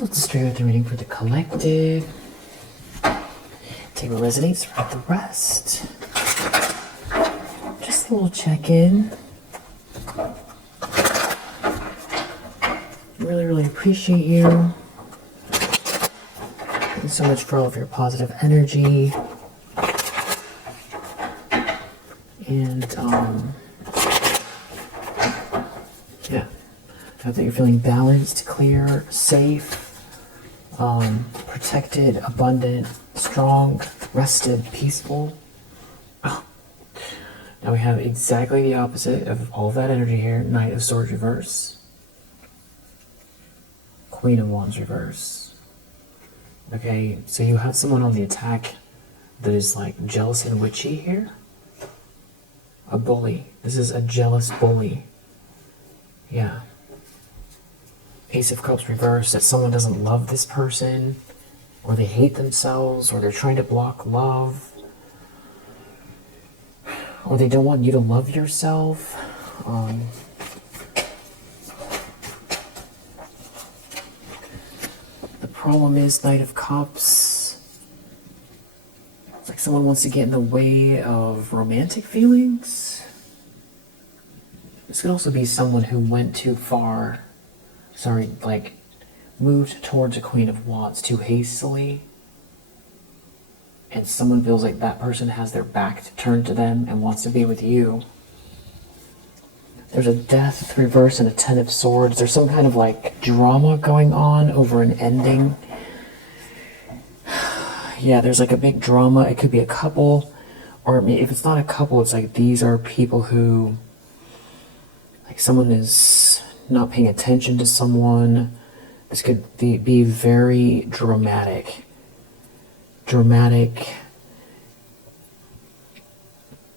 Let's straight with the reading for the collective. Take what resonates, write the rest. Just a little check-in. Really appreciate you. Thank you so much for all of your positive energy. And, yeah. I hope that you're feeling balanced, clear, safe, protected, abundant, strong, rested, peaceful. Oh. Now we have exactly the opposite of all of that energy here. Knight of Swords reverse. Queen of Wands reverse. Okay, so you have someone on the attack that is like jealous and witchy here. A bully. This is a jealous bully. Yeah. Ace of Cups reverse, that someone doesn't love this person, or they hate themselves, or they're trying to block love, or they don't want you to love yourself. The problem is Knight of Cups. It's like someone wants to get in the way of romantic feelings. This could also be someone who went too far. Sorry, like moved towards a Queen of Wands too hastily. And someone feels like that person has their back turned to them and wants to be with you. There's a Death reverse and a Ten of Swords. There's some kind of like drama going on over an ending. Yeah, there's like a big drama. It could be a couple, or if it's not a couple, it's like these are people who, like someone is not paying attention to someone. This could be very dramatic. Dramatic.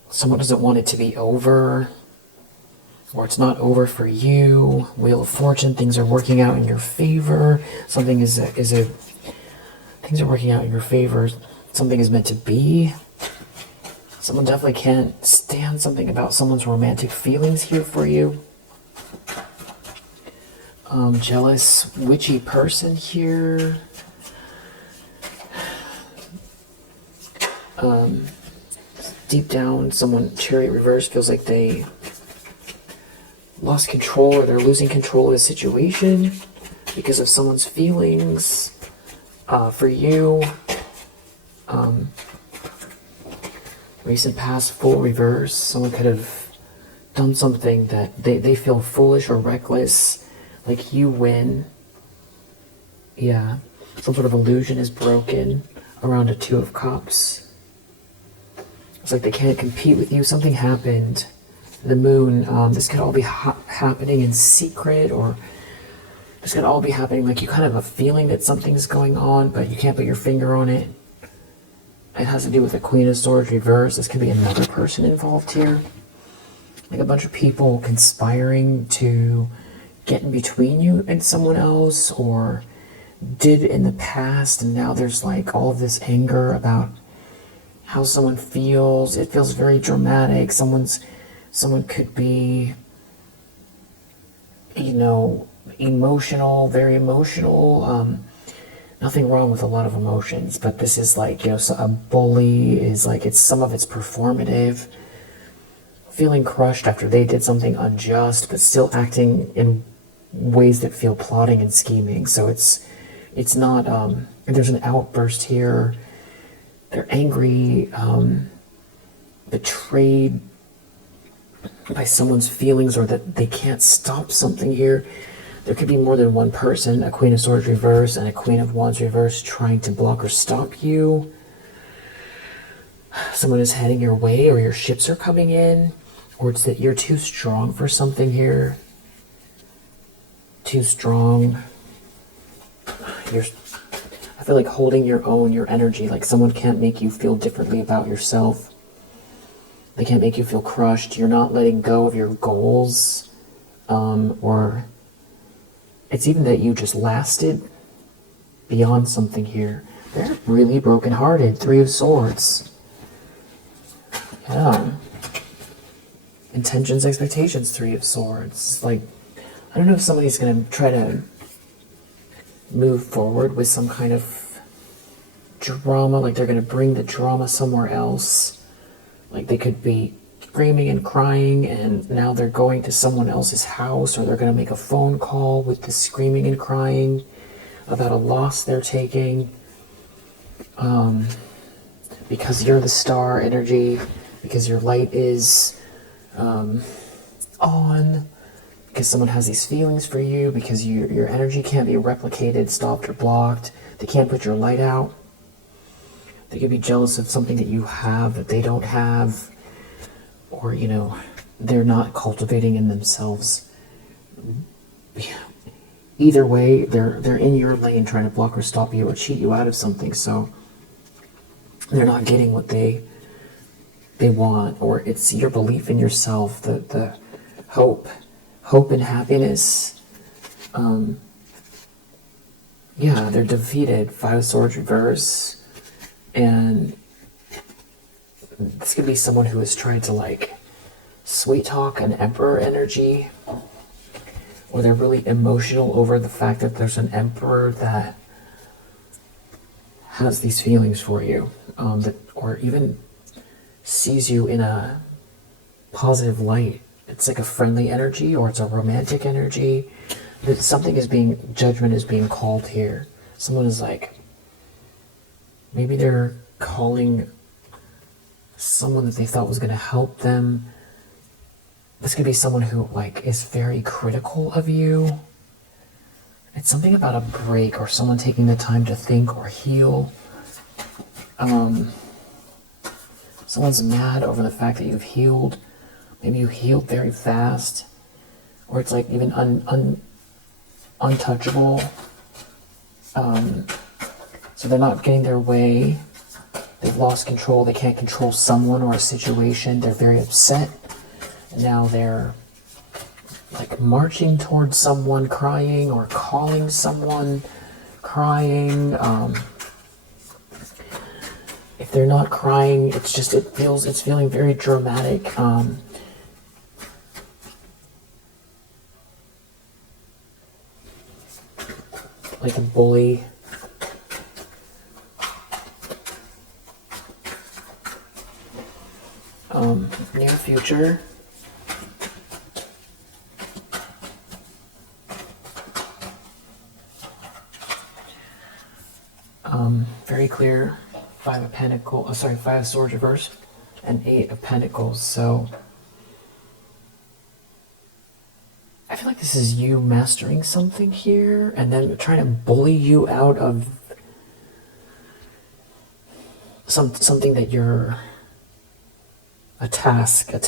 Someone doesn't want it to be over, or it's not over for you. Wheel of Fortune, things are working out in your favor. Something things are working out in your favor. Something is meant to be. Someone definitely can't stand something about someone's romantic feelings here for you. Jealous, witchy person here. Deep down, someone, Chariot reverse, feels like they lost control, or they're losing control of the situation because of someone's feelings for you. Recent past, full reverse. Someone could have done something that they feel foolish or reckless, like you win. Yeah, some sort of illusion is broken around a Two of Cups. It's like they can't compete with you. Something happened. The Moon, this could all be happening in secret, or this could all be happening like you kind of have a feeling that something's going on, but you can't put your finger on it. It has to do with the Queen of Swords reverse. This could be another person involved here. Like a bunch of people conspiring to get in between you and someone else, or did in the past, and now there's like all of this anger about how someone feels. It feels very dramatic. Someone could be, you know, emotional, very emotional. Nothing wrong with a lot of emotions, but this is like, you know, so a bully is like, it's some of it's performative, feeling crushed after they did something unjust, but still acting in ways that feel plotting and scheming. So it's not, there's an outburst here. They're angry, betrayed by someone's feelings, or that they can't stop something here. There could be more than one person, a Queen of Swords reverse and a Queen of Wands reverse, trying to block or stop you. Someone is heading your way, or your ships are coming in, or it's that you're too strong for something here. Too strong. I feel like holding your own, your energy, like someone can't make you feel differently about yourself. They can't make you feel crushed. You're not letting go of your goals, or it's even that you just lasted beyond something here. They're really brokenhearted. Three of Swords. Yeah. Intentions, expectations, Three of Swords. Like, I don't know if somebody's going to try to move forward with some kind of drama, like they're going to bring the drama somewhere else. Like they could be screaming and crying, and now they're going to someone else's house, or they're going to make a phone call with the screaming and crying about a loss they're taking. Because you're the star energy, because your light is on, because someone has these feelings for you, because your energy can't be replicated, stopped, or blocked. They can't put your light out. They could be jealous of something that you have that they don't have, or, you know, they're not cultivating in themselves. Either way, they're in your lane trying to block or stop you or cheat you out of something, so they're not getting what they want, or it's your belief in yourself, the hope and happiness. Yeah, they're defeated. 5 of Swords reverse. And this could be someone who is trying to, like, sweet talk an emperor energy, or they're really emotional over the fact that there's an emperor that has these feelings for you, or even sees you in a positive light. It's like a friendly energy, or it's a romantic energy. Judgment is being called here. Someone is like, maybe they're calling someone that they thought was going to help them. This could be someone who, like, is very critical of you. It's something about a break, or someone taking the time to think or heal. Someone's mad over the fact that you've healed. Maybe you healed very fast, or it's like even untouchable. So they're not getting their way. They've lost control. They can't control someone or a situation. They're very upset. And now they're like marching towards someone crying, or calling someone crying. If they're not crying, it's feeling very dramatic. Like a bully. Near future. Very clear. 5 of Swords reverse, and 8 of Pentacles. So I feel like this is you mastering something here, and then trying to bully you out of something that you're a task, a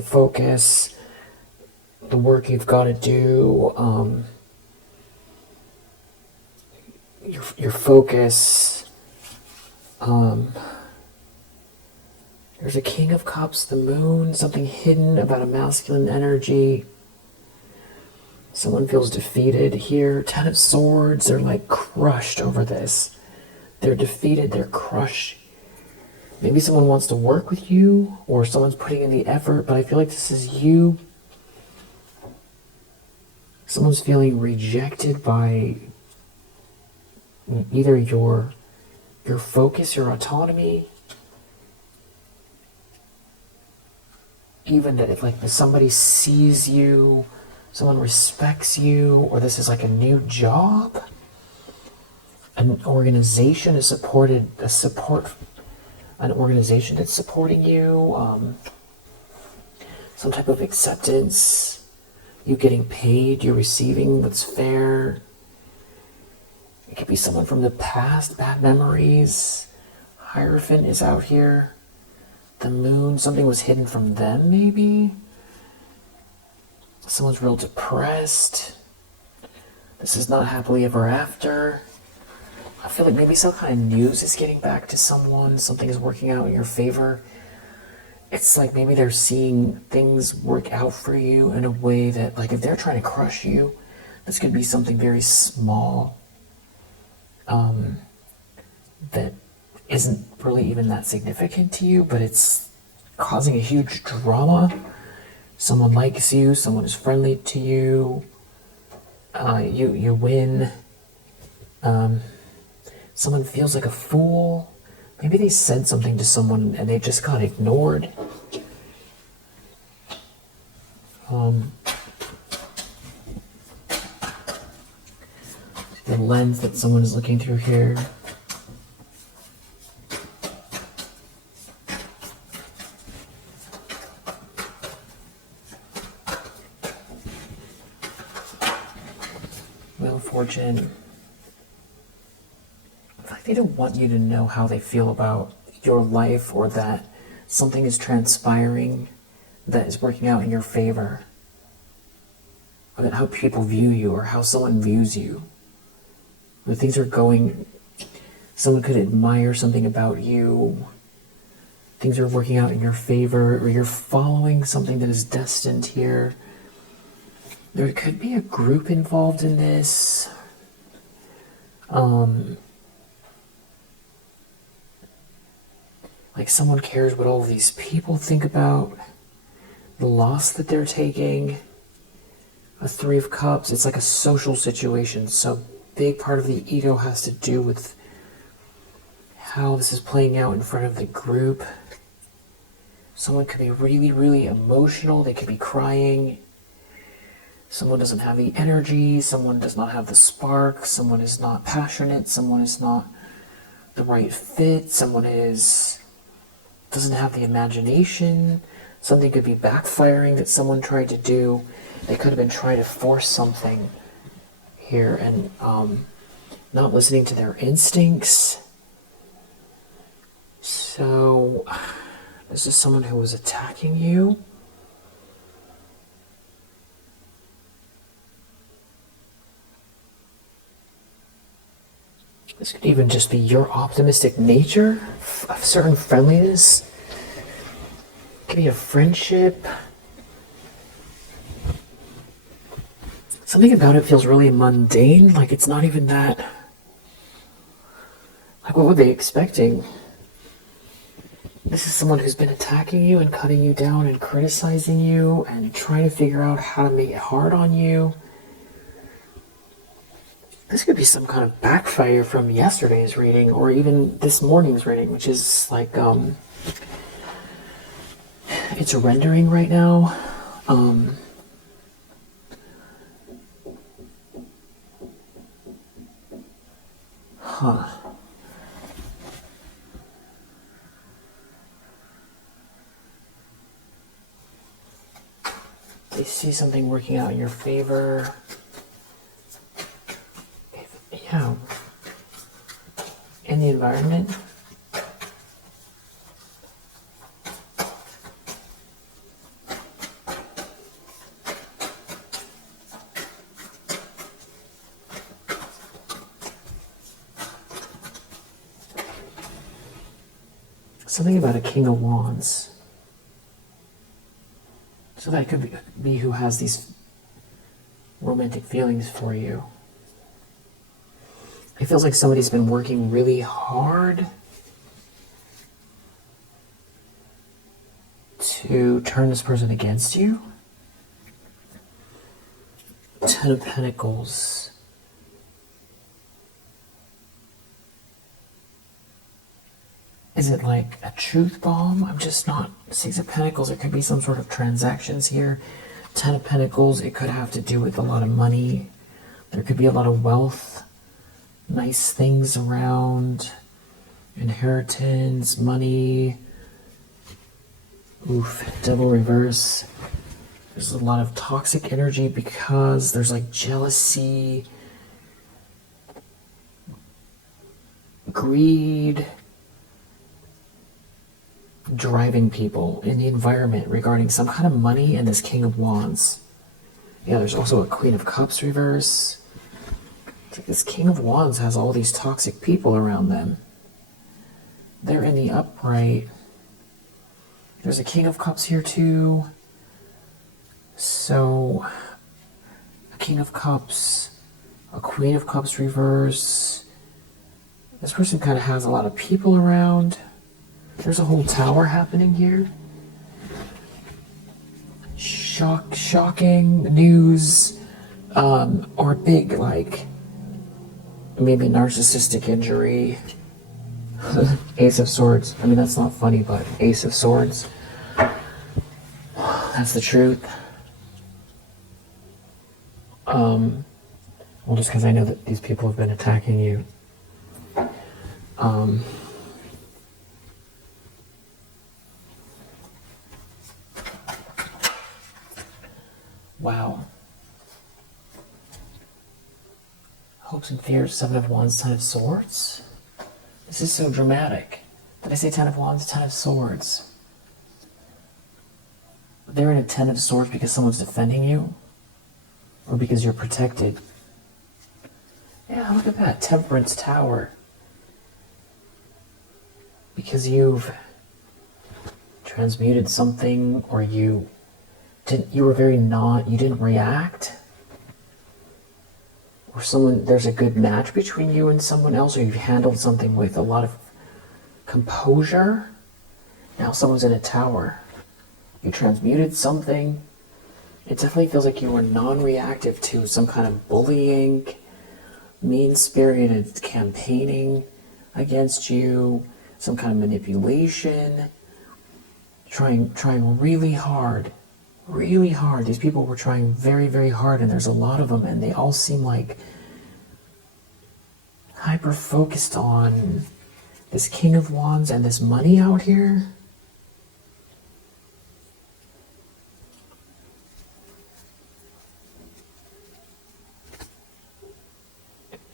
focus, the work you've got to do, your focus. There's a King of Cups, the moon, something hidden about a masculine energy. Someone feels defeated here. 10 of Swords, they're like crushed over this. They're defeated, they're crushed. Maybe someone wants to work with you, or someone's putting in the effort, but I feel like this is you. Someone's feeling rejected by either your focus, your autonomy, even that if like somebody sees you, someone respects you, or this is like a new job, an organization is an organization that's supporting you, some type of acceptance, you getting paid, you're receiving what's fair. It could be someone from the past, bad memories. Hierophant is out here. The moon, something was hidden from them, maybe. Someone's real depressed. This is not happily ever after. I feel like maybe some kind of news is getting back to someone. Something is working out in your favor. It's like maybe they're seeing things work out for you in a way that, like, if they're trying to crush you, this could be something very small. That isn't really even that significant to you, but it's causing a huge drama. Someone likes you, someone is friendly to you, you win, Someone feels like a fool. Maybe they said something to someone and they just got ignored. The lens that someone is looking through here. Wheel of Fortune. I feel like they don't want you to know how they feel about your life, or that something is transpiring that is working out in your favor, or that how people view you, or how someone views you. When things are going, someone could admire something about you, things are working out in your favor, or you're following something that is destined here. There could be a group involved in this. Like someone cares what all of these people think about the loss that they're taking. A Three of Cups, it's like a social situation. So big part of the ego has to do with how this is playing out in front of the group. Someone could be really, really emotional. They could be crying. Someone doesn't have the energy. Someone does not have the spark. Someone is not passionate. Someone is not the right fit. Someone doesn't have the imagination. Something could be backfiring that someone tried to do. They could have been trying to force something here and not listening to their instincts. So, this is someone who was attacking you. This could even just be your optimistic nature, a certain friendliness. It could be a friendship. Something about it feels really mundane, like it's not even that. Like, what were they expecting? This is someone who's been attacking you and cutting you down and criticizing you and trying to figure out how to make it hard on you. This could be some kind of backfire from yesterday's reading, or even this morning's reading, which is like, it's rendering right now. They see something working out in your favor. Yeah. In the environment. Something about a King of Wands. So that could be who has these romantic feelings for you. It feels like somebody's been working really hard to turn this person against you. Ten of Pentacles. Is it like a truth bomb? I'm just not. Six of Pentacles, it could be some sort of transactions here. Ten of Pentacles, it could have to do with a lot of money. There could be a lot of wealth. Nice things around. Inheritance, money. Oof, Devil reverse. There's a lot of toxic energy because there's like jealousy, greed, driving people in the environment regarding some kind of money, and this King of Wands. Yeah, there's also a Queen of Cups reverse. It's like this King of Wands has all these toxic people around them. They're in the upright. There's a King of Cups here too. So, a King of Cups, a Queen of Cups reverse. This person kind of has a lot of people around. There's a whole tower happening here. Shocking news, or big, like, maybe narcissistic injury. Ace of Swords. I mean, that's not funny, but Ace of Swords. That's the truth. Well, just because I know that these people have been attacking you. Wow. Hopes and fears, Seven of Wands, Ten of Swords. This is so dramatic. Did I say Ten of Wands, Ten of Swords? They're in a Ten of Swords because someone's defending you? Or because you're protected? Yeah, look at that. Temperance Tower. Because you've transmuted something, or you were very you didn't react? Or there's a good match between you and someone else, or you've handled something with a lot of composure? Now someone's in a tower. You transmuted something. It definitely feels like you were non-reactive to some kind of bullying, mean-spirited campaigning against you, some kind of manipulation, trying really hard. Really hard. These people were trying very, very hard, and there's a lot of them, and they all seem like hyper-focused on this King of Wands and this money out here.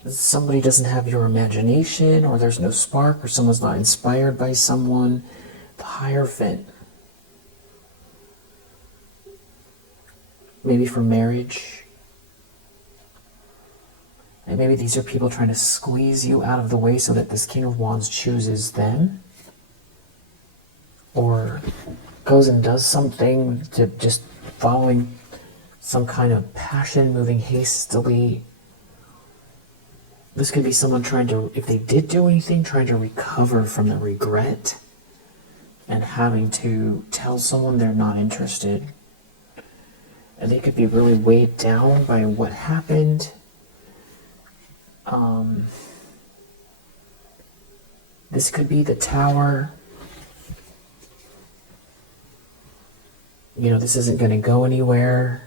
Somebody doesn't have your imagination, or there's no spark, or someone's not inspired by someone. The Hierophant. Maybe for marriage. And maybe these are people trying to squeeze you out of the way so that this King of Wands chooses them. Or goes and does something to just following some kind of passion, moving hastily. This could be someone trying to, if they did do anything, trying to recover from the regret and having to tell someone they're not interested. And they could be really weighed down by what happened. This could be the Tower. You know, this isn't going to go anywhere.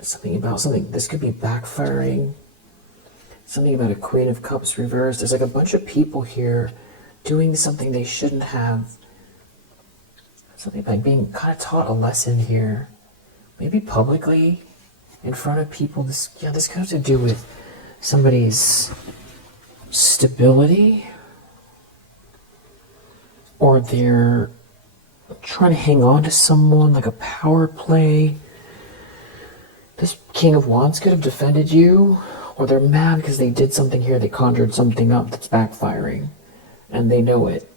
Something about something. This could be backfiring. Something about a Queen of Cups reversed. There's like a bunch of people here doing something they shouldn't have. Something like being kind of taught a lesson here. Maybe publicly, in front of people. This could have to do with somebody's stability. Or they're trying to hang on to someone, like a power play. This King of Wands could have defended you. Or they're mad because they did something here, they conjured something up that's backfiring. And they know it.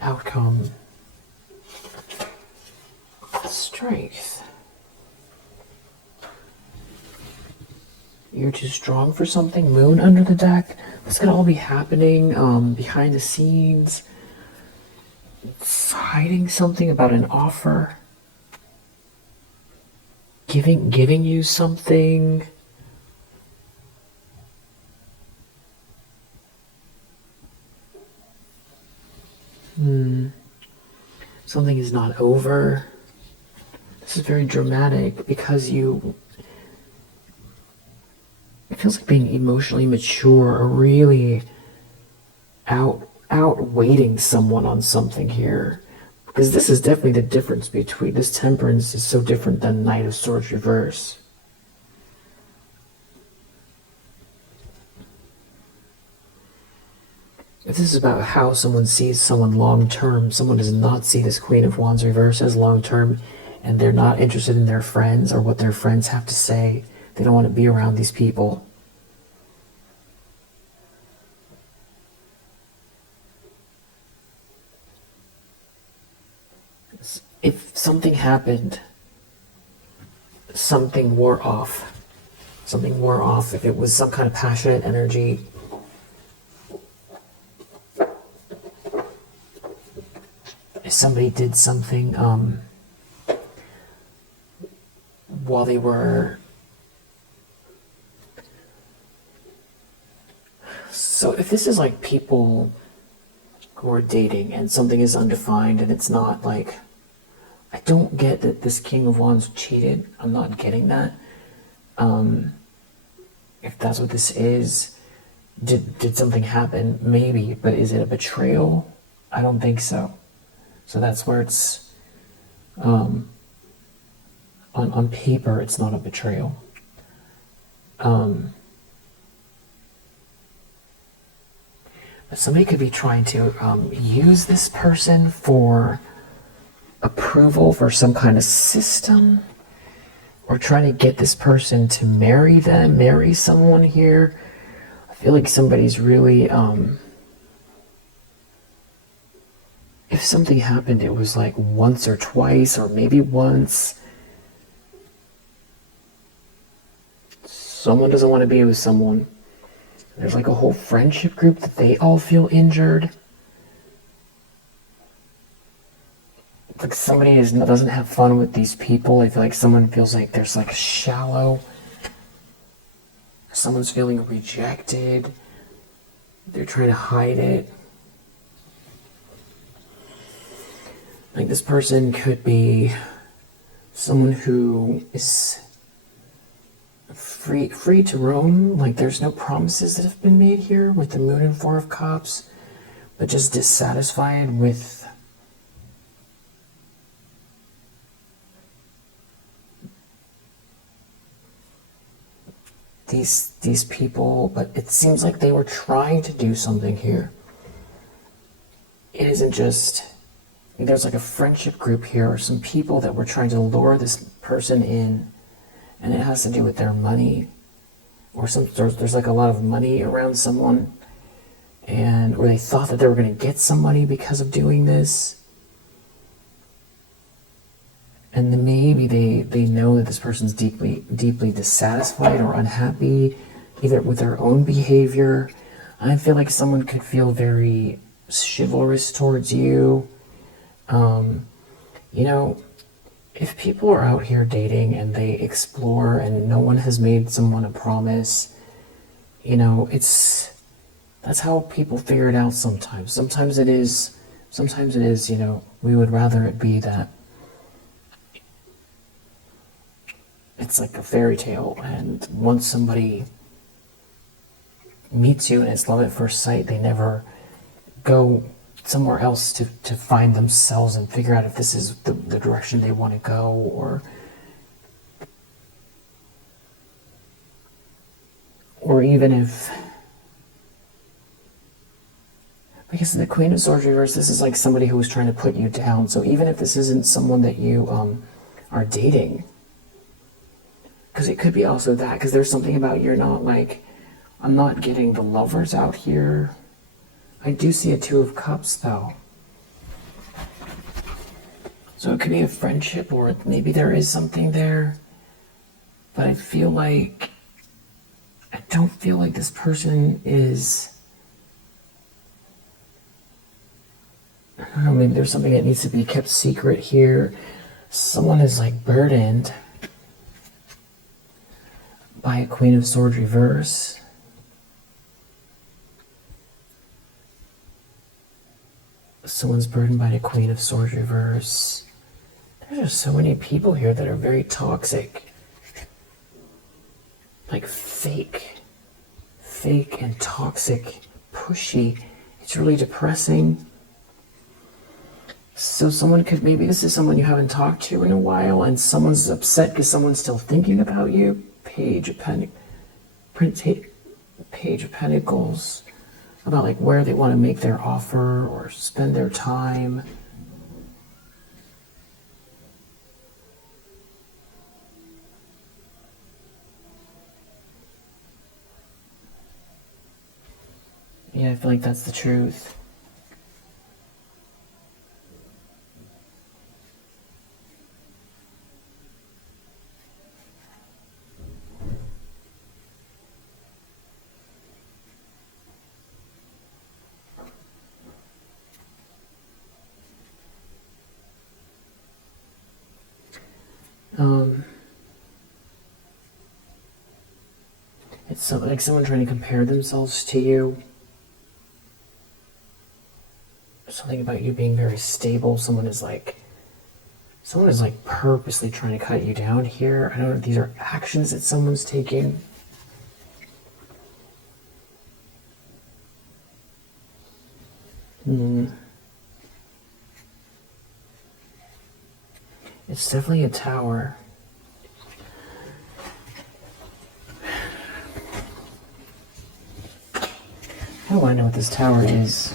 Outcome. Strength. You're too strong for something. Moon under the deck. This could all be happening behind the scenes. It's hiding something about an offer. Giving you something. Something is not over. This is very dramatic because it feels like being emotionally mature or really outweighting someone on something here. Because this is definitely the difference between this Temperance is so different than Knight of Swords reverse. If this is about how someone sees someone long term, someone does not see this Queen of Wands reverse as long term, and they're not interested in their friends or what their friends have to say. They don't want to be around these people. If something happened, something wore off. Something wore off. If it was some kind of passionate energy, somebody did something while they were... So if this is like people who are dating and something is undefined and it's not like... I don't get that this King of Wands cheated. I'm not getting that. If that's what this is, did something happen? Maybe, but is it a betrayal? I don't think so. So that's where it's... on paper, it's not a betrayal. But somebody could be trying to use this person for approval for some kind of system, or trying to get this person to marry them, marry someone here. I feel like somebody's really... if something happened, it was like once or twice, or maybe once. Someone doesn't want to be with someone. There's like a whole friendship group that they all feel injured. Like somebody doesn't have fun with these people. I feel like someone feels like there's like shallow. Someone's feeling rejected. They're trying to hide it. Like this person could be someone who is free to roam. Like there's no promises that have been made here with the Moon and Four of Cups, but just dissatisfied with these people. But it seems like they were trying to do something here. It isn't just... There's like a friendship group here, or some people that were trying to lure this person in, and it has to do with their money, or there's like a lot of money around someone, or they thought that they were going to get some money because of doing this, and then maybe they know that this person's deeply dissatisfied or unhappy, either with their own behavior. I feel like someone could feel very chivalrous towards you. You know, if people are out here dating and they explore and no one has made someone a promise, you know, that's how people figure it out sometimes. Sometimes it is, you know, we would rather it be that it's like a fairy tale, and once somebody meets you and it's love at first sight, they never go somewhere else to find themselves and figure out if this is the direction they want to go, or even if... Because the Queen of Swords reverse, this is like somebody who was trying to put you down. So even if this isn't someone that you are dating, because it could be also that, because there's something about you're not like... I'm not getting the lovers out here. I do see a Two of Cups, though. So it could be a friendship, or maybe there is something there. But I feel like... I don't feel like this person is... I don't know, maybe there's something that needs to be kept secret here. Someone is like burdened by a Queen of Swords reverse. Someone's burdened by the Queen of Swords reverse. There's just so many people here that are very toxic. Like fake and toxic, pushy. It's really depressing. So someone could... Maybe this is someone you haven't talked to in a while, and someone's upset because someone's still thinking about you. Page of Pentacles. About like where they want to make their offer or spend their time. Yeah, I feel like that's the truth. It's like someone trying to compare themselves to you. Something about you being very stable. Someone is like purposely trying to cut you down here. I don't know if these are actions that someone's taking. It's definitely a tower. How do I know what this tower is?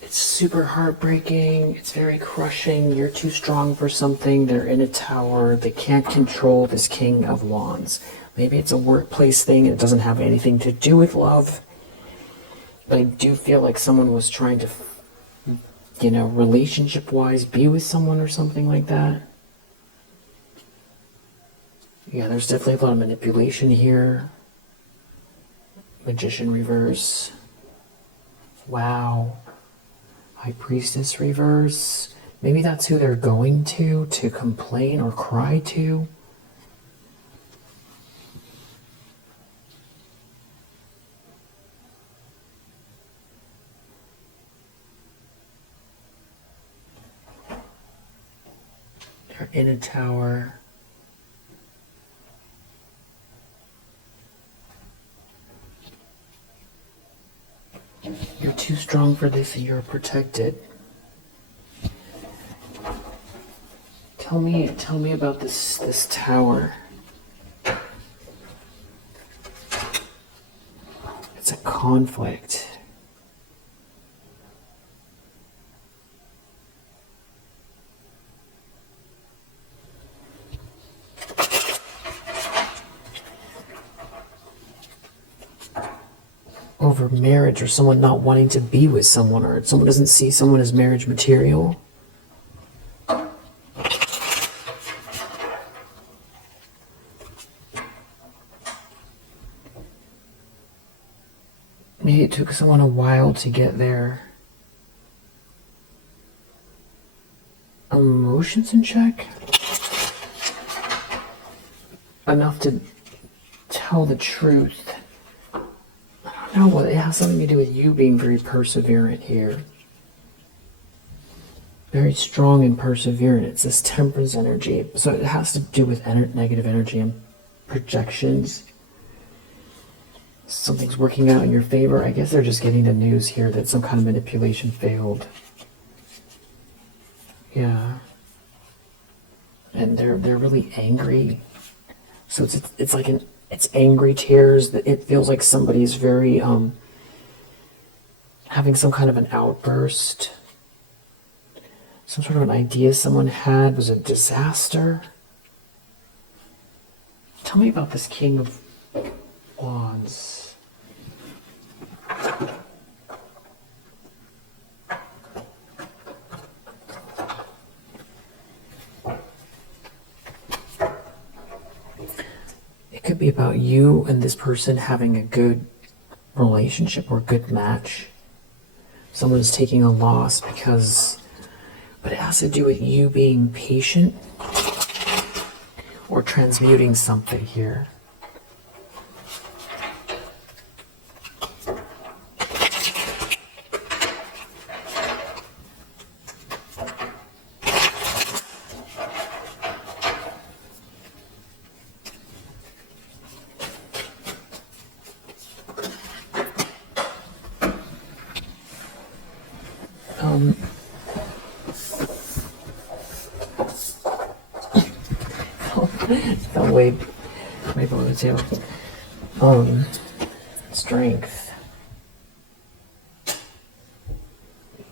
It's super heartbreaking. It's very crushing. You're too strong for something. They're in a tower. They can't control this King of Wands. Maybe it's a workplace thing and it doesn't have anything to do with love. But I do feel like someone was trying to, relationship-wise, be with someone or something like that. Yeah, there's definitely a lot of manipulation here. Magician reverse. Wow. High Priestess reverse. Maybe that's who they're going to complain or cry to. They're in a tower. You're too strong for this and you're protected. Tell me about this tower. It's a conflict. Over marriage or someone not wanting to be with someone or someone doesn't see someone as marriage material. Maybe it took someone a while to get their emotions in check. Enough to tell the truth. No, well, it has something to do with you being very perseverant here. Very strong and perseverant. It's this temperance energy. So it has to do with negative energy and projections. Something's working out in your favor. I guess they're just getting the news here that some kind of manipulation failed. Yeah. And they're really angry. So it's like it's angry tears. It feels like somebody's very having some kind of an outburst. Some sort of an idea someone had was a disaster. Tell me about this King of Wands. It could be about you and this person having a good relationship or good match. Someone's taking a loss but it has to do with you being patient or transmuting something here. Fell way below the tail. Strength.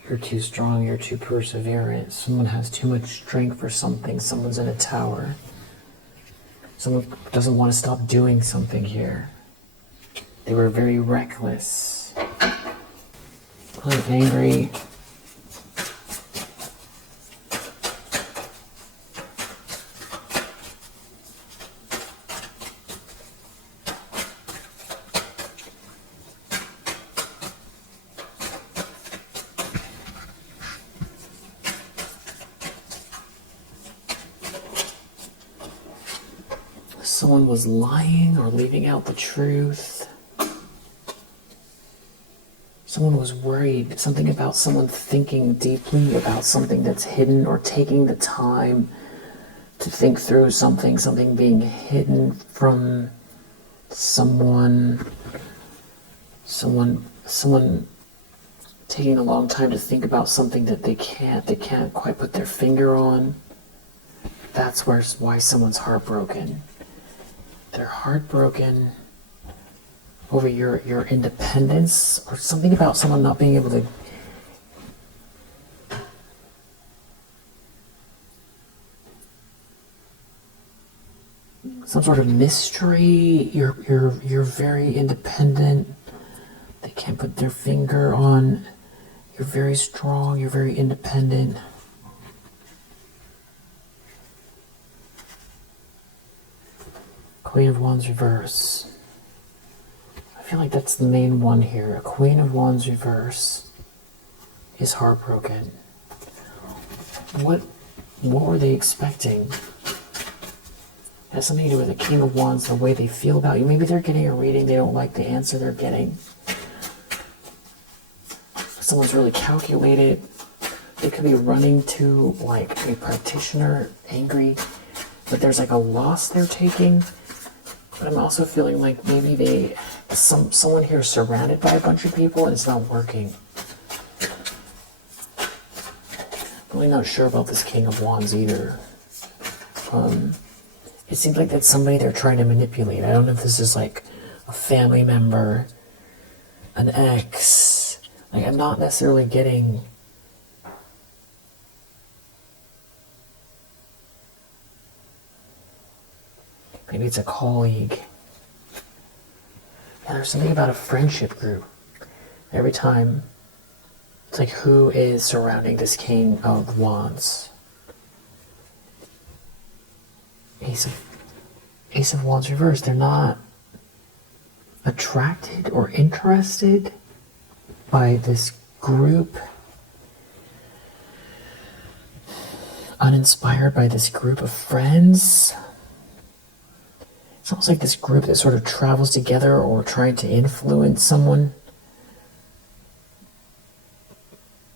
You're too strong, you're too perseverant. Someone has too much strength for something. Someone's in a tower. Someone doesn't want to stop doing something here. They were very reckless. I'm angry. someone was lying or leaving out the truth. Someone was worried, something about someone thinking deeply about something that's hidden, or taking the time to think through something being hidden from someone taking a long time to think about something that they can't quite put their finger on. That's why someone's heartbroken. They're heartbroken over your independence, or something about someone not being able to some sort of mystery. You're very independent. They can't put their finger on. You're very strong. You're very independent. Queen of Wands reverse. I feel like that's the main one here. A Queen of Wands reverse is heartbroken. What were they expecting? It has something to do with the King of Wands, the way they feel about you. Maybe they're getting a reading, they don't like the answer they're getting. Someone's really calculated. They could be running to like a practitioner, angry, but there's like a loss they're taking. But I'm also feeling like maybe someone here is surrounded by a bunch of people and it's not working. I'm really not sure about this King of Wands either. It seems like that's somebody they're trying to manipulate. I don't know if this is like a family member, an ex. Like, I'm not necessarily getting... Maybe it's a colleague. Yeah, there's something about a friendship group. Every time, it's like, who is surrounding this King of Wands? Ace of Wands reverse. They're not attracted or interested by this group. Uninspired by this group of friends. It's almost like this group that sort of travels together or trying to influence someone.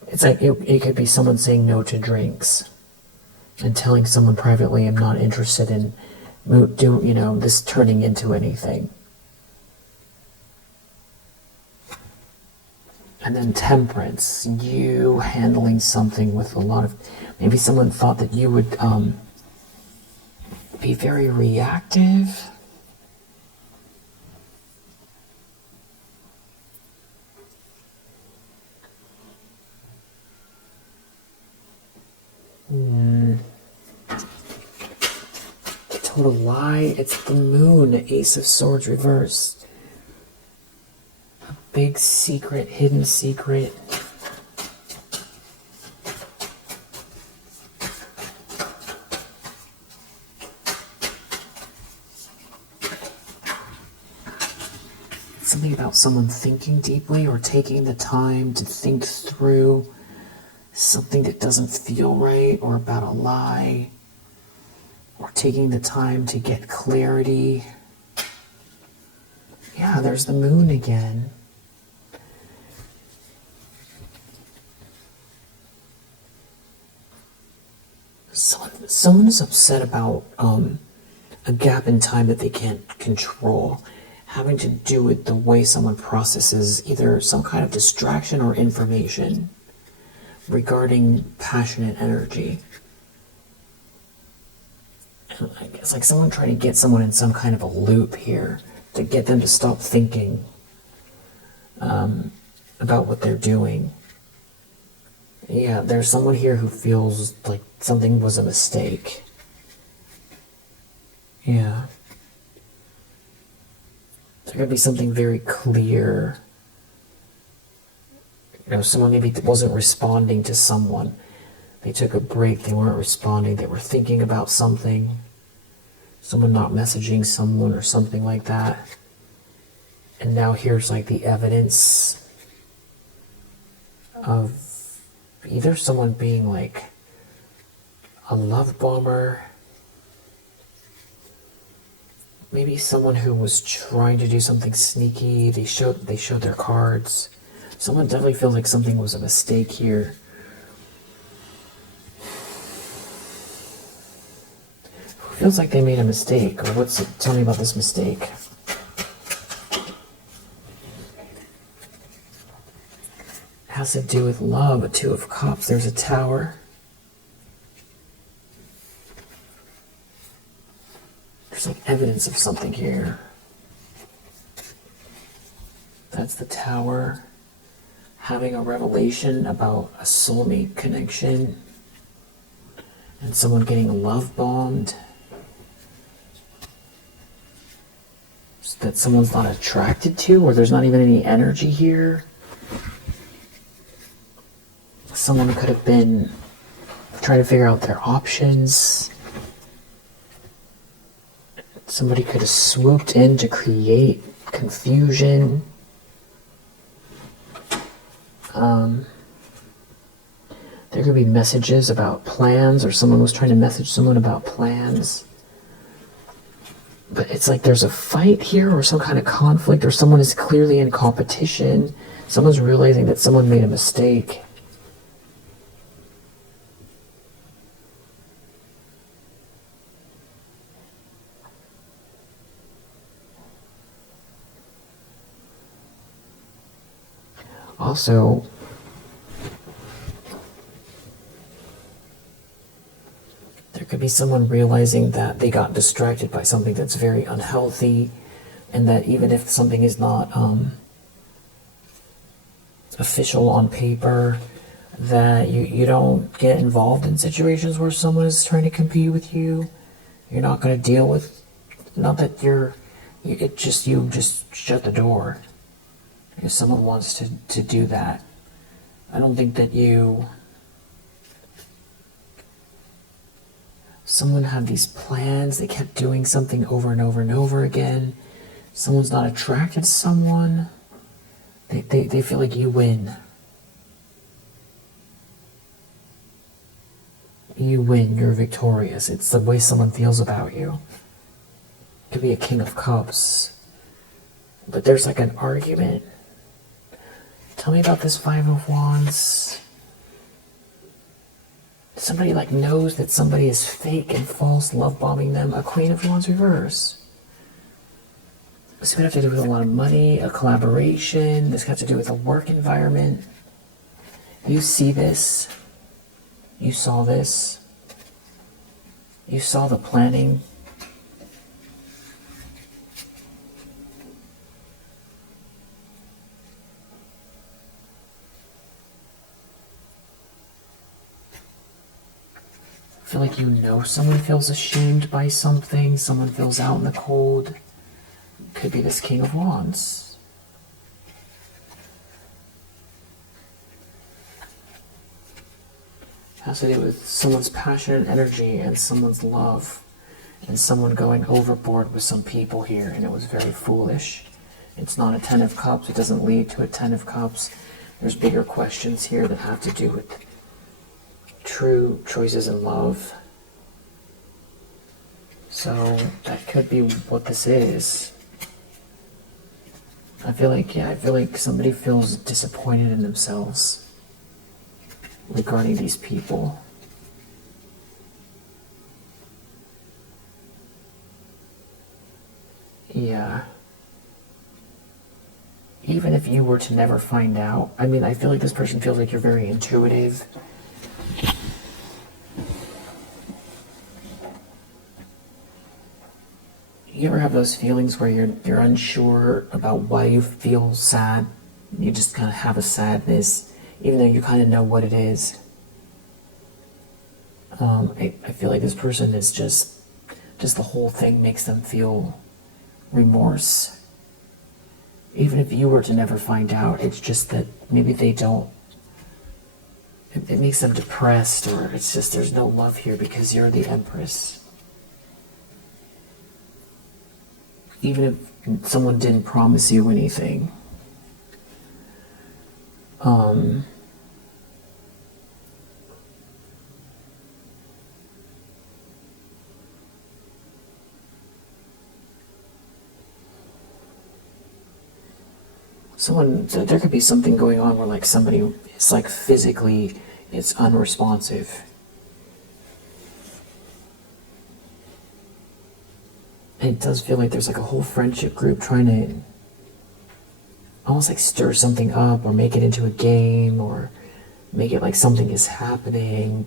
It's like it could be someone saying no to drinks and telling someone privately, I'm not interested in this turning into anything. And then temperance, you handling something with a lot of, maybe someone thought that you would be very reactive. Total lie. It's the moon, Ace of Swords reversed. A big secret, hidden secret. Something about someone thinking deeply or taking the time to think through something that doesn't feel right, or about a lie, or taking the time to get clarity. Yeah, there's the moon again. Someone is upset about a gap in time that they can't control, having to do with the way someone processes either some kind of distraction or information regarding passionate energy. And it's like someone trying to get someone in some kind of a loop here to get them to stop thinking about what they're doing. Yeah, there's someone here who feels like something was a mistake. Yeah. There could be something very clear. Someone maybe wasn't responding to someone. They took a break, they weren't responding, they were thinking about something. Someone not messaging someone or something like that. And now here's like the evidence of either someone being like a love bomber, maybe someone who was trying to do something sneaky. They showed their cards. Someone definitely feels like something was a mistake here. Who feels like they made a mistake? Or tell me about this mistake. Has to do with love, a Two of Cups. There's a Tower. There's like evidence of something here. That's the Tower. Having a revelation about a soulmate connection. And someone getting love bombed. That someone's not attracted to, or there's not even any energy here. Someone could have been trying to figure out their options. Somebody could have swooped in to create confusion. There could be messages about plans, or someone was trying to message someone about plans. But it's like there's a fight here, or some kind of conflict, or someone is clearly in competition. Someone's realizing that someone made a mistake. Also, there could be someone realizing that they got distracted by something that's very unhealthy, and that even if something is not official on paper, that you don't get involved in situations where someone is trying to compete with you. You're not going to deal with, not that you just shut the door. If someone wants to do that, I don't think that someone had these plans, they kept doing something over and over and over again. Someone's not attracted to someone. They feel like you win. You win, you're victorious. It's the way someone feels about you. It could be a King of Cups. But there's like an argument. Tell me about this Five of Wands. Somebody like knows that somebody is fake and false, love bombing them. A Queen of Wands reverse. This could have to do with a lot of money, a collaboration. This could have to do with a work environment. You see this. You saw this. You saw the planning. I feel like you know someone feels ashamed by something, someone feels out in the cold. Could be this King of Wands. Has to do with someone's passionate energy and someone's love, and someone going overboard with some people here, and it was very foolish. It's not a Ten of Cups, it doesn't lead to a Ten of Cups. There's bigger questions here that have to do with true choices in love. So that could be what this is. I feel like somebody feels disappointed in themselves regarding these people. Yeah. Even if you were to never find out, I mean, I feel like this person feels like you're very intuitive. You ever have those feelings where you're unsure about why you feel sad? You just kind of have a sadness, even though you kind of know what it is. I feel like this person is just the whole thing makes them feel remorse. Even if you were to never find out, it's just that maybe they don't. It makes them depressed, or it's just there's no love here because you're the Empress. Even if someone didn't promise you anything. there could be something going on where like somebody is like physically, it's unresponsive. And it does feel like there's like a whole friendship group trying to almost like stir something up or make it into a game or make it like something is happening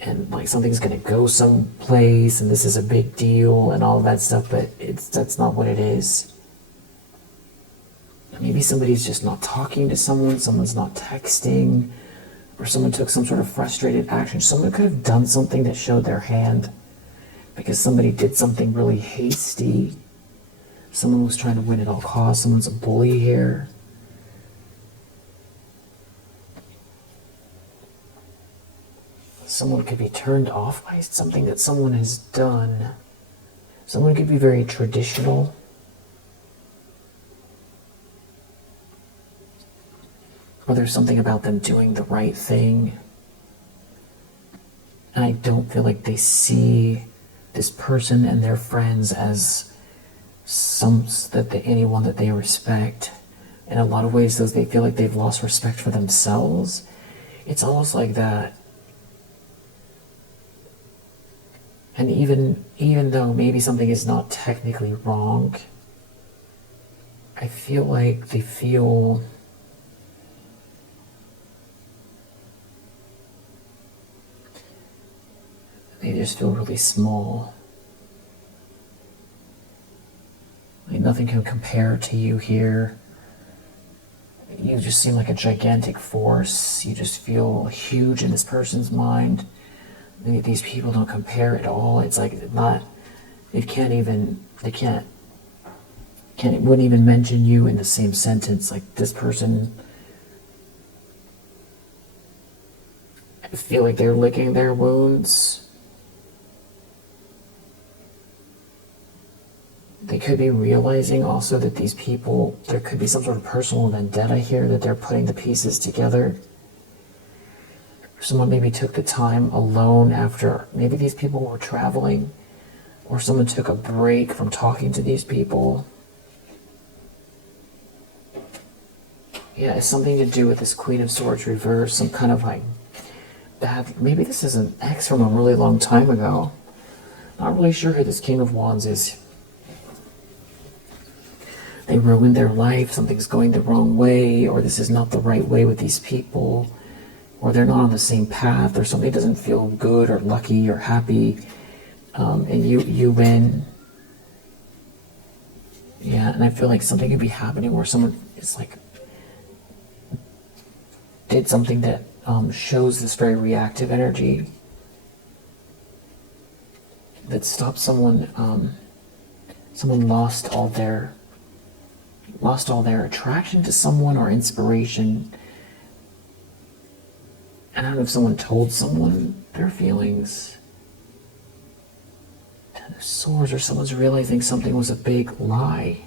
and like something's gonna go someplace and this is a big deal and all of that stuff, but that's not what it is. Maybe somebody's just not talking to someone, someone's not texting, or someone took some sort of frustrated action. Someone could have done something that showed their hand because somebody did something really hasty. Someone was trying to win at all costs. Someone's a bully here. Someone could be turned off by something that someone has done. Someone could be very traditional. Or there's something about them doing the right thing. And I don't feel like they see this person and their friends as anyone that they respect. In a lot of ways, they feel like they've lost respect for themselves. It's almost like that. And even though maybe something is not technically wrong, I feel like they just feel really small. Like nothing can compare to you here. You just seem like a gigantic force. You just feel huge in this person's mind. These people don't compare at all. It's like wouldn't even mention you in the same sentence. Like this person, I feel like they're licking their wounds. They could be realizing also that these people, there could be some sort of personal vendetta here, that they're putting the pieces together. Someone maybe took the time alone after, maybe these people were traveling, or someone took a break from talking to these people. Yeah, it's something to do with this Queen of Swords reverse, some kind of like bad, maybe this is an ex from a really long time ago. Not really sure who this King of Wands is. They ruined their life, something's going the wrong way, or this is not the right way with these people, or they're not on the same path, or something doesn't feel good or lucky or happy, and you win. Yeah, and I feel like something could be happening where someone is like, did something that shows this very reactive energy that stopped someone, someone lost all their attraction to someone or inspiration. And I don't know if someone told someone their feelings. Ten of Swords, or someone's realizing something was a big lie.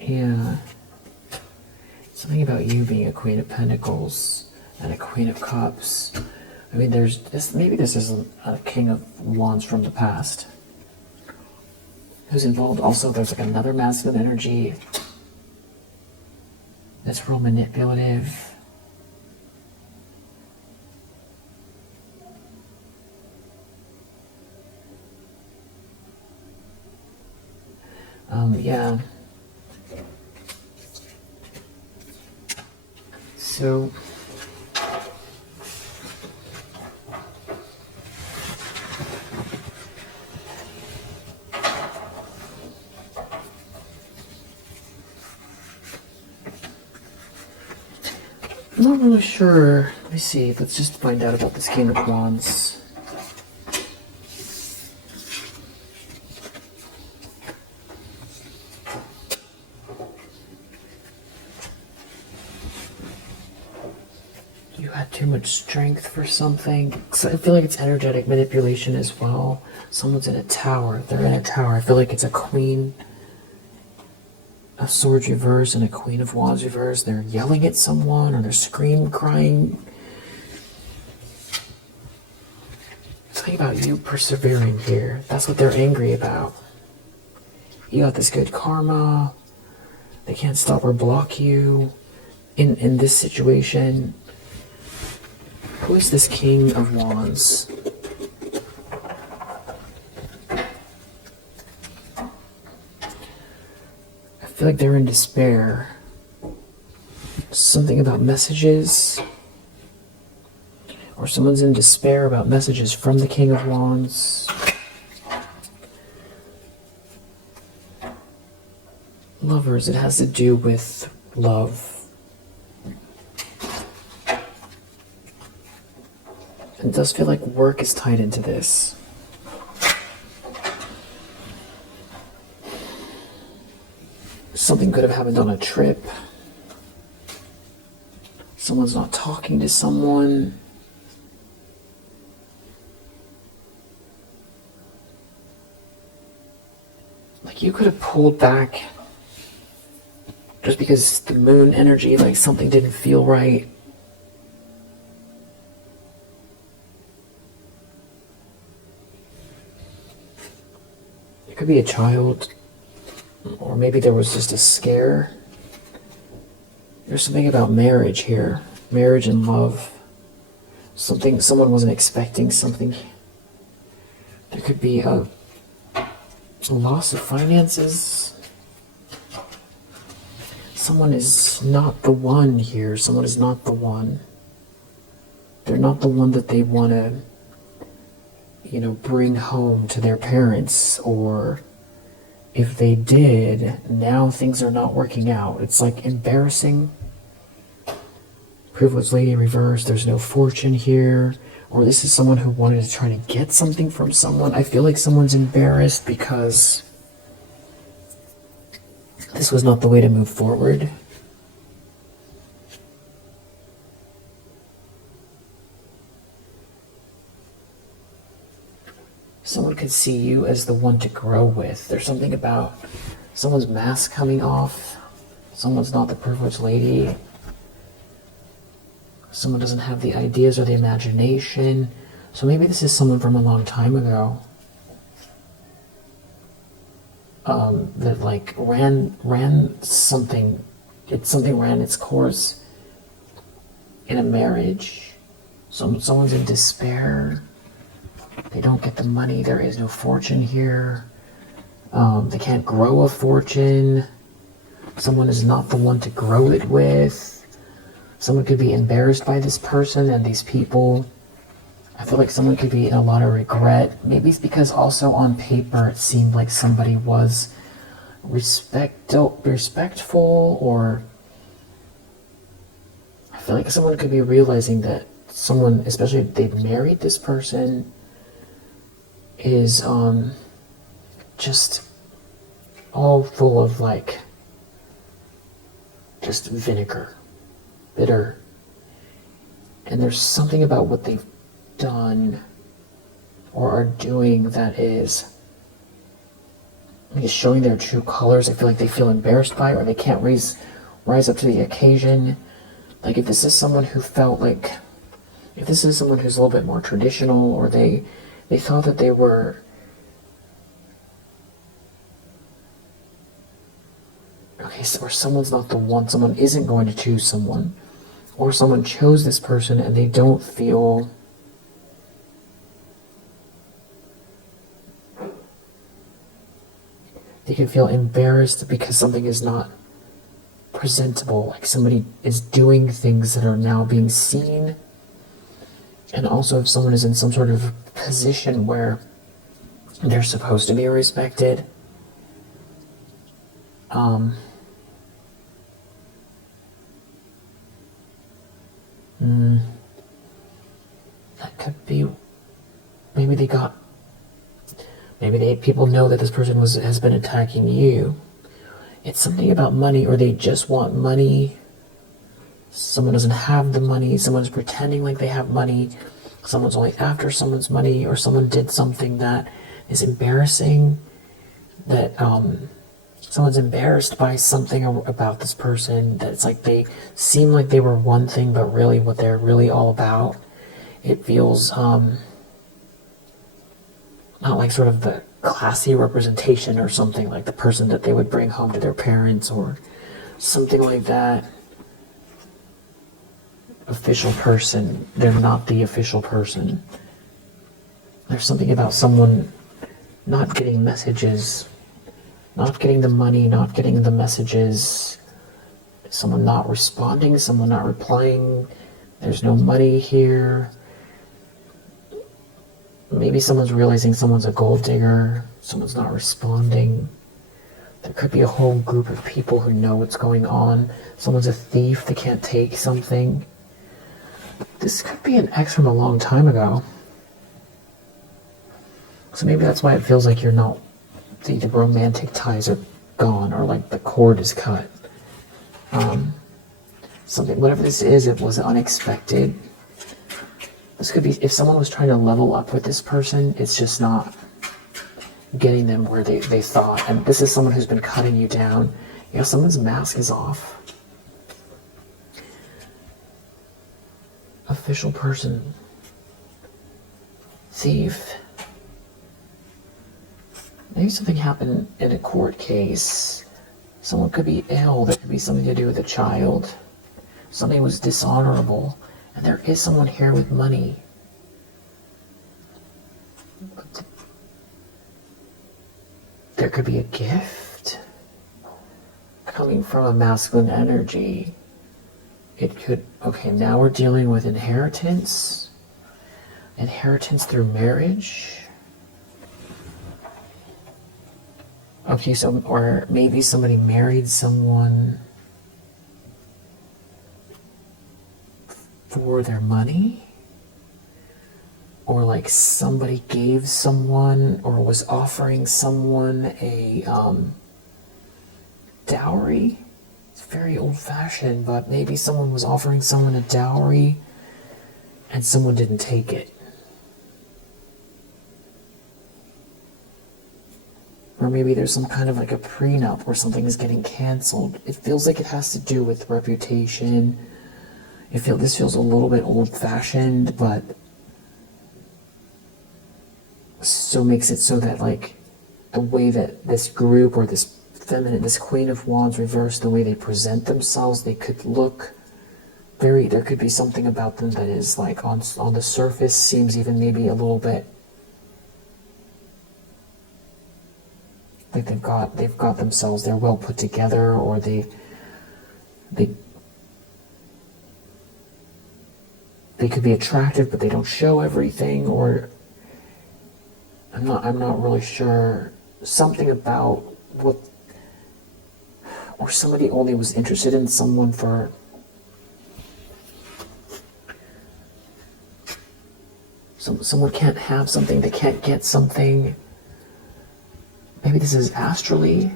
Yeah. Something about you being a Queen of Pentacles and a Queen of Cups. I mean, there's this. Maybe this is a King of Wands from the past who's involved. Also, there's like another masculine energy that's real manipulative. Yeah. So. I'm not really sure. Let me see. Let's just find out about this King of Wands. You had too much strength for something. So I feel like it's energetic manipulation as well. Someone's in a tower. They're in a tower. I feel like it's a Queen of Swords reverse and a Queen of Wands reverse. They're yelling at someone, or they're crying. Something about about you persevering here. That's what they're angry about. You got this good karma. They can't stop or block you in this situation. Who is this King of Wands? I feel like they're in despair. Something about messages. Or someone's in despair about messages from the King of Wands. Lovers, it has to do with love. It does feel like work is tied into this. Something could have happened on a trip. Someone's not talking to someone. Like you could have pulled back just because the moon energy, like something didn't feel right. It could be a child, or maybe there was just a scare. There's something about marriage here, marriage and love. Someone wasn't expecting something. There could be a loss of finances. Someone is not the one here. Someone is not the one. They're not the one that they want to, bring home to their parents. Or if they did, now things are not working out. It's like embarrassing. Privileged lady reverse. There's no fortune here. Or this is someone who wanted to try to get something from someone. I feel like someone's embarrassed because this was not the way to move forward. Someone could see you as the one to grow with. There's something about someone's mask coming off. Someone's not the privileged lady. Someone doesn't have the ideas or the imagination. So maybe this is someone from a long time ago. That like ran something. Something ran its course in a marriage. Someone's in despair. They don't get the money. There is no fortune here. They can't grow a fortune. Someone is not the one to grow it with. Someone could be embarrassed by this person and these people. I feel like someone could be in a lot of regret. Maybe it's because also on paper it seemed like somebody was respectful, or I feel like someone could be realizing that someone, especially if they've married this person, is just all full of like just vinegar, bitter. And there's something about what they've done or are doing that is showing their true colors. I feel like they feel embarrassed by it, or they can't rise up to the occasion. Like if this is someone who felt like, if this is someone who's a little bit more traditional, or they thought that they were okay, or someone's not the one, someone isn't going to choose someone, or someone chose this person and they don't feel they can feel embarrassed because something is not presentable, like somebody is doing things that are now being seen. And also if someone is in some sort of position where they're supposed to be respected, that could be, people know that this person has been attacking you. It's something about money, or they just want money. Someone doesn't have the money. Someone's pretending like they have money. Someone's only after someone's money, or someone did something that is embarrassing. That someone's embarrassed by something about this person. That it's like they seem like they were one thing, but really what they're really all about. It feels not like sort of the classy representation or something, like the person that they would bring home to their parents or something like that. Official person. They're not the official person. There's something about someone not getting messages, not getting the money, not getting the messages, someone not responding, someone not replying. There's no money here. Maybe someone's realizing someone's a gold digger, someone's not responding. There could be a whole group of people who know what's going on. Someone's a thief, they can't take something. This could be an ex from a long time ago. So maybe that's why it feels like you're not, the romantic ties are gone, or like the cord is cut. Something, whatever this is, it was unexpected. This could be, if someone was trying to level up with this person, it's just not getting them where they thought. And this is someone who's been cutting you down. You know, someone's mask is off. Official person. Thief. Maybe something happened in a court case. Someone could be ill. There could be something to do with a child. Something was dishonorable. And there is someone here with money. But there could be a gift coming from a masculine energy. It could, okay, now we're dealing with inheritance. Inheritance through marriage. Okay, so, or maybe somebody married someone for their money, or like somebody gave someone or was offering someone a dowry. It's very old-fashioned, but maybe someone was offering someone a dowry and someone didn't take it. Or maybe there's some kind of like a prenup where something is getting canceled. It feels like it has to do with reputation. This feels a little bit old-fashioned, but so makes it so that like the way that this group or this feminine, this Queen of Wands reversed, the way they present themselves, they could look very, there could be something about them that is like on the surface seems even maybe a little bit like they've got themselves, they're well put together, or they could be attractive, but they don't show everything, or I'm not really sure. Something about what, or somebody only was interested in someone for someone can't have something, they can't get something. Maybe this is astrally.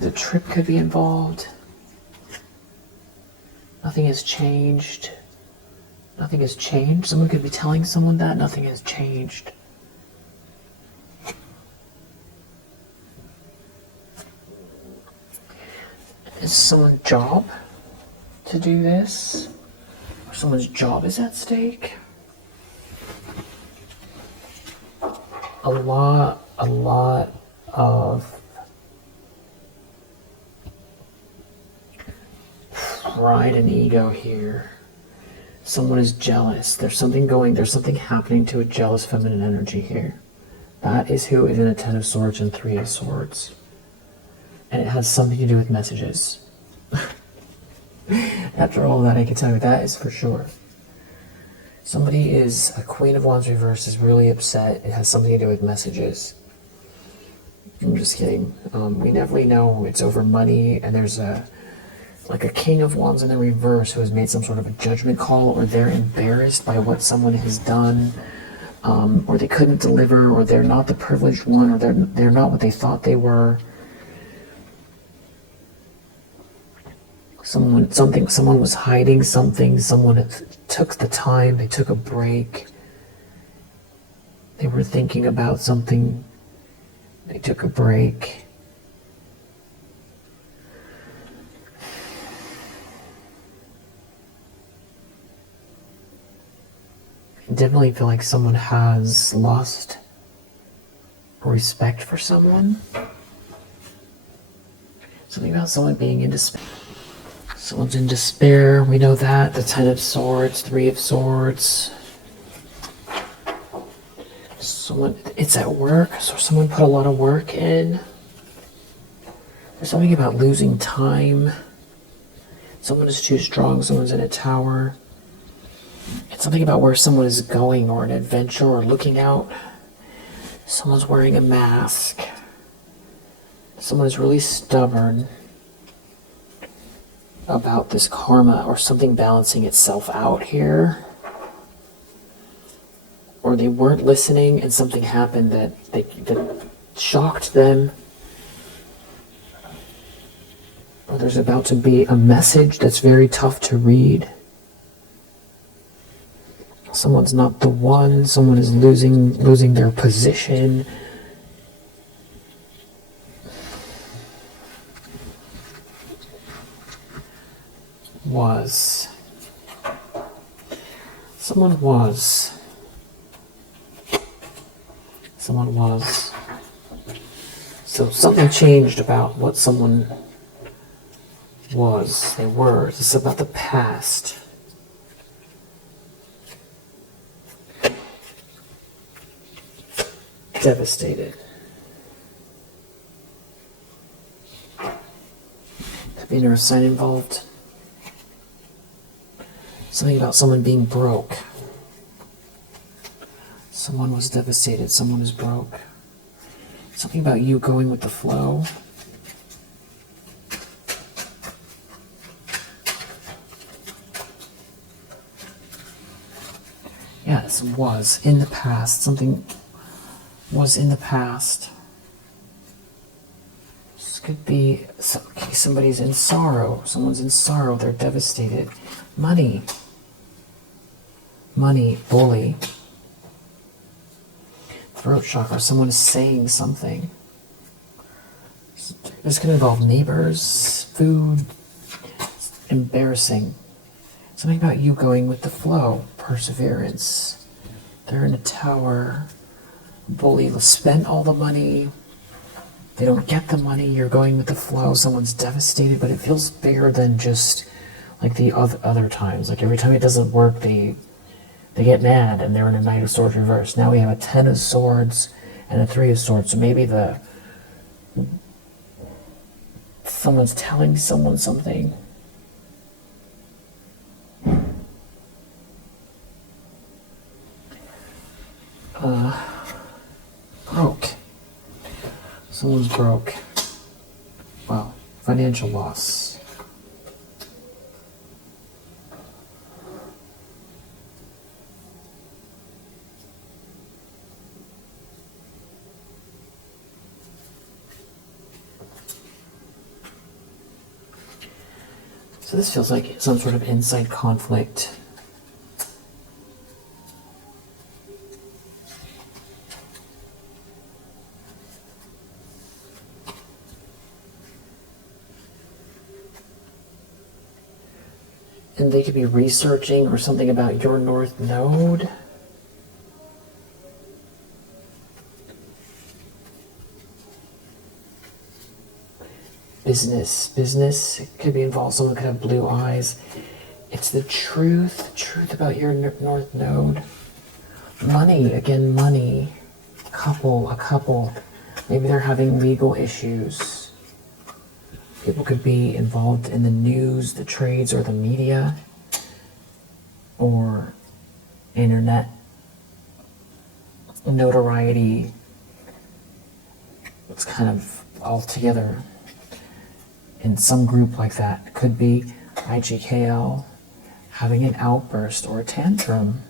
The trip could be involved. Nothing has changed. Nothing has changed. Someone could be telling someone that nothing has changed. Is someone's job to do this? Or someone's job is at stake? A lot of pride and ego here. Someone is jealous. There's something happening to a jealous feminine energy here. That is who is in a Ten of Swords and Three of Swords. And it has something to do with messages. After all that, I can tell you that is for sure. Somebody is, a Queen of Wands reversed is really upset. It has something to do with messages. I'm just kidding. We never really know it's over money, and there's like a King of Wands in the reverse who has made some sort of a judgment call, or they're embarrassed by what someone has done, or they couldn't deliver, or they're not the privileged one, or they're not what they thought they were. Someone was hiding something, someone took the time, they took a break. They were thinking about something, they took a break. I definitely feel like someone has lost respect for someone. Something about someone being in despair. Someone's in despair, we know that. The Ten of Swords, Three of Swords. Someone, it's at work, so someone put a lot of work in. There's something about losing time. Someone is too strong, someone's in a tower. It's something about where someone is going or an adventure or looking out. Someone's wearing a mask. Someone is really stubborn about this karma or something balancing itself out here. Or they weren't listening and something happened that shocked them. Or there's about to be a message that's very tough to read. Someone's not the one, someone is losing their position. Someone was. So something changed about what someone was, they were. This is about the past. Devastated. Could be another sign involved. Something about someone being broke. Someone was devastated, someone is broke. Something about you going with the flow. Yeah, this was in the past. Something was in the past. This could be, okay, somebody's in sorrow. Someone's in sorrow, they're devastated. Money, bully. Throat chakra, someone is saying something. This can involve neighbors, food. It's embarrassing. Something about you going with the flow, perseverance. They're in a tower. Bully spent all the money. They don't get the money, you're going with the flow. Someone's devastated, but it feels bigger than just like the other times. Like every time it doesn't work, they get mad and they're in a Knight of Swords reverse. Now we have a Ten of Swords and a Three of Swords. So maybe someone's telling someone something. Broke. Someone's broke. Wow. Financial loss. So this feels like some sort of inside conflict. And they could be researching or something about your North Node. Business. It could be involved. Someone could have blue eyes. It's the truth about your North Node. Money, again, money. A couple. Maybe they're having legal issues. People could be involved in the news, the trades, or the media, or internet notoriety. It's kind of all together in some group like that. Could be IGKL having an outburst or a tantrum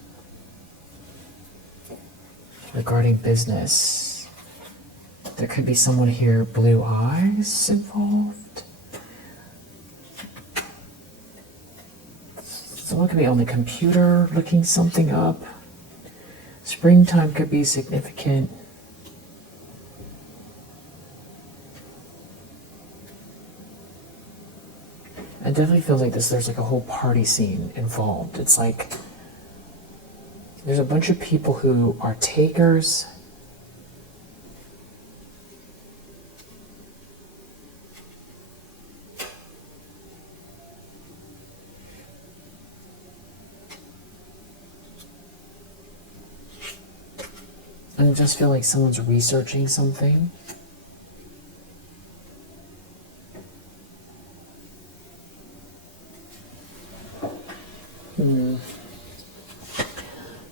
regarding business. There could be someone here, blue eyes involved. Someone could be on the computer looking something up. Springtime could be significant. It definitely feels like there's like a whole party scene involved. It's like There's a bunch of people who are takers. I just feel like someone's researching something.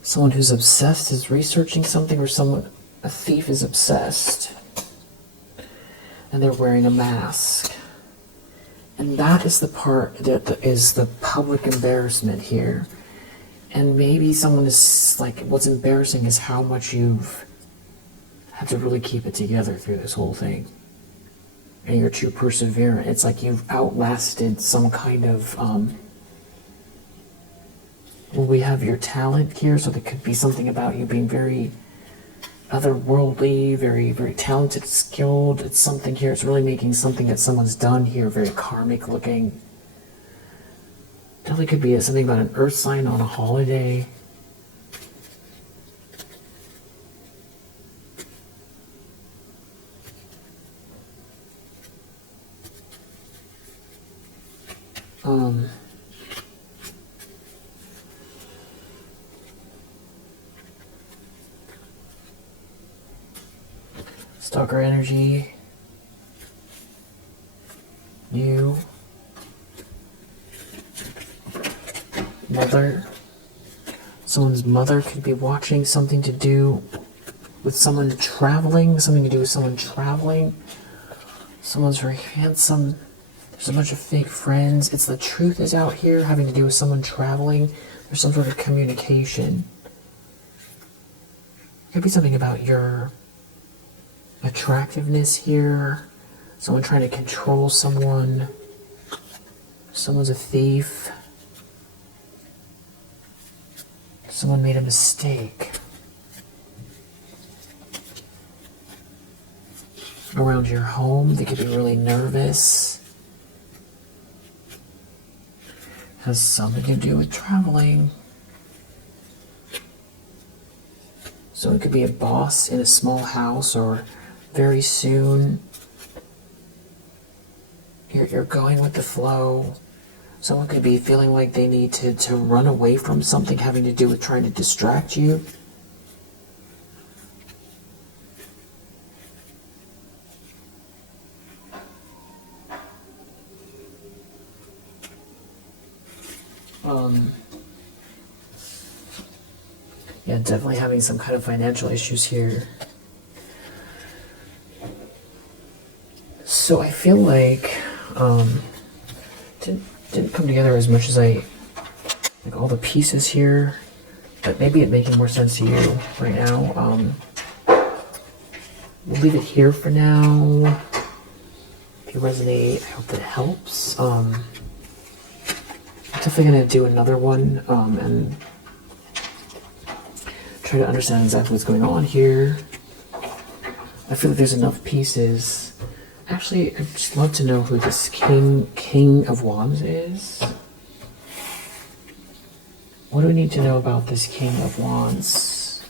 Someone who's obsessed is researching something, or a thief is obsessed. And they're wearing a mask. And that is the part that is the public embarrassment here. And maybe someone is like, what's embarrassing is how much you've had to really keep it together through this whole thing. And you're too perseverant. It's like you've outlasted some kind of, well, we have your talent here, so there could be something about you being very otherworldly, very, very talented, skilled. It's something here. It's really making something that someone's done here very karmic looking. Definitely could be something about an earth sign on a holiday. Stalker energy. You. Mother. Someone's mother could be watching, something to do with someone traveling, something to do with someone traveling. Someone's very handsome. There's a bunch of fake friends. It's the truth is out here having to do with someone traveling. There's some sort of communication. Could be something about your attractiveness here. Someone trying to control someone. Someone's a thief. Someone made a mistake. Around your home, they could be really nervous. Has something to do with traveling. So it could be a boss in a small house, or very soon you're going with the flow. Someone could be feeling like they need to run away from something having to do with trying to distract you. Yeah, definitely having some kind of financial issues here. So I feel like didn't come together as much as like all the pieces here, but maybe it's making more sense to you right now. We'll leave it here for now. If you resonate, I hope that it helps. I'm definitely gonna do another one and try to understand exactly what's going on here. I feel like there's enough pieces. Actually, I'd just love to know who this King of Wands is. What do we need to know about this King of Wands?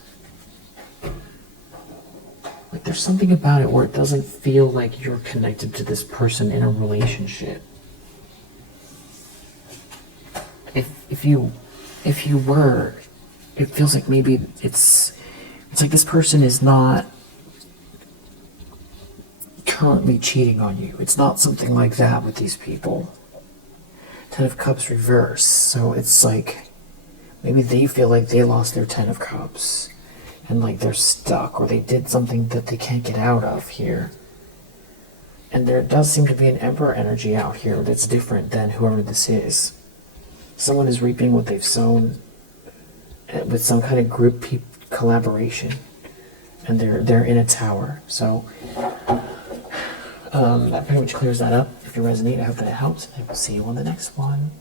Like, there's something about it where it doesn't feel like you're connected to this person in a relationship. If you were, it feels like maybe it's like this person is not currently cheating on you. It's not something like that with these people. Ten of Cups reverse. So it's like maybe they feel like they lost their Ten of Cups and like they're stuck, or they did something that they can't get out of here. And there does seem to be an Emperor energy out here that's different than whoever this is. Someone is reaping what they've sown with some kind of group collaboration, and they're in a tower. So that pretty much clears that up. If you resonate, I hope that it helps. I will see you on the next one.